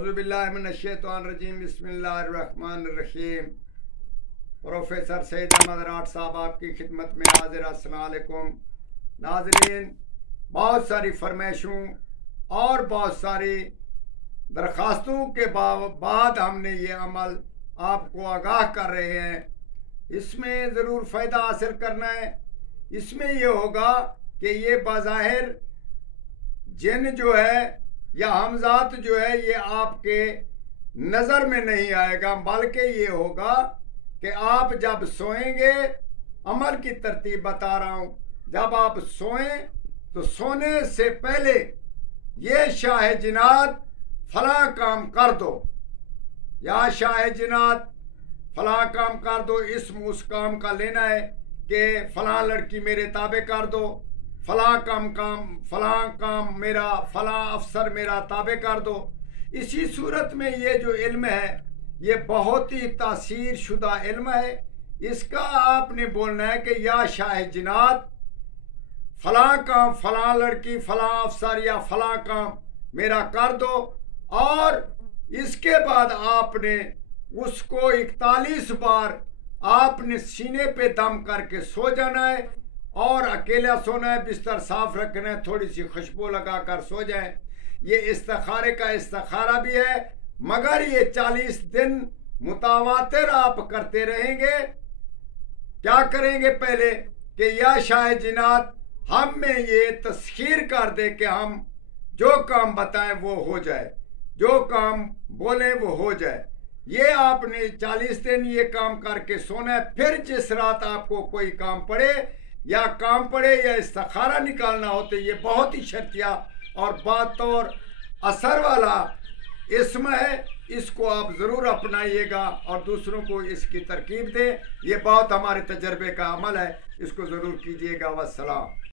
اعوذ باللہ من الشیطان الرجیم، بسم اللہ الرحمن الرحیم۔ پروفیسر سید احمد راٹھ صاحب آپ کی خدمت میں حاضر۔ السلام علیکم ناظرین، بہت ساری فرمائشوں اور بہت ساری درخواستوں کے بعد ہم نے یہ عمل آپ کو آگاہ کر رہے ہیں۔ اس میں ضرور فائدہ حاصل کرنا ہے۔ اس میں یہ ہوگا کہ یہ بظاہر جن جو ہے یا ہمزات جو ہے یہ آپ کے نظر میں نہیں آئے گا، بلکہ یہ ہوگا کہ آپ جب سوئیں گے، عمل کی ترتیب بتا رہا ہوں، جب آپ سوئیں تو سونے سے پہلے یہ شاہ جنات فلاں کام کر دو، یا شاہ جنات فلاں کام کر دو، اسم اس کام کا لینا ہے کہ فلاں لڑکی میرے تابع کر دو، فلاں کام میرا، فلاں افسر میرا تابع کر دو۔ اسی صورت میں یہ جو علم ہے یہ بہت ہی تاثیر شدہ علم ہے۔ اس کا آپ نے بولنا ہے کہ یا شاہ جنات فلاں کام، فلاں لڑکی، فلاں افسر یا فلاں کام میرا کر دو، اور اس کے بعد آپ نے اس کو 41 بار آپ نے سینے پہ دم کر کے سو جانا ہے، اور اکیلا سونا ہے، بستر صاف رکھنا ہے، تھوڑی سی خوشبو لگا کر سو جائیں۔ یہ استخارے کا استخارہ بھی ہے، مگر یہ 40 دن متواتر آپ کرتے رہیں گے۔ کیا کریں گے؟ پہلے کہ یا شاہ جنات ہم میں یہ تسخیر کر دے کہ ہم جو کام بتائیں وہ ہو جائے، جو کام بولیں وہ ہو جائے۔ یہ آپ نے 40 دن یہ کام کر کے سونا ہے۔ پھر جس رات آپ کو کوئی کام پڑے یا استخارہ نکالنا ہو تو یہ بہت ہی شرطیہ اور بطور اثر والا اسم ہے، اس کو آپ ضرور اپنائیے گا اور دوسروں کو اس کی ترکیب دیں۔ یہ بہت ہمارے تجربے کا عمل ہے، اس کو ضرور کیجیے گا۔ والسلام۔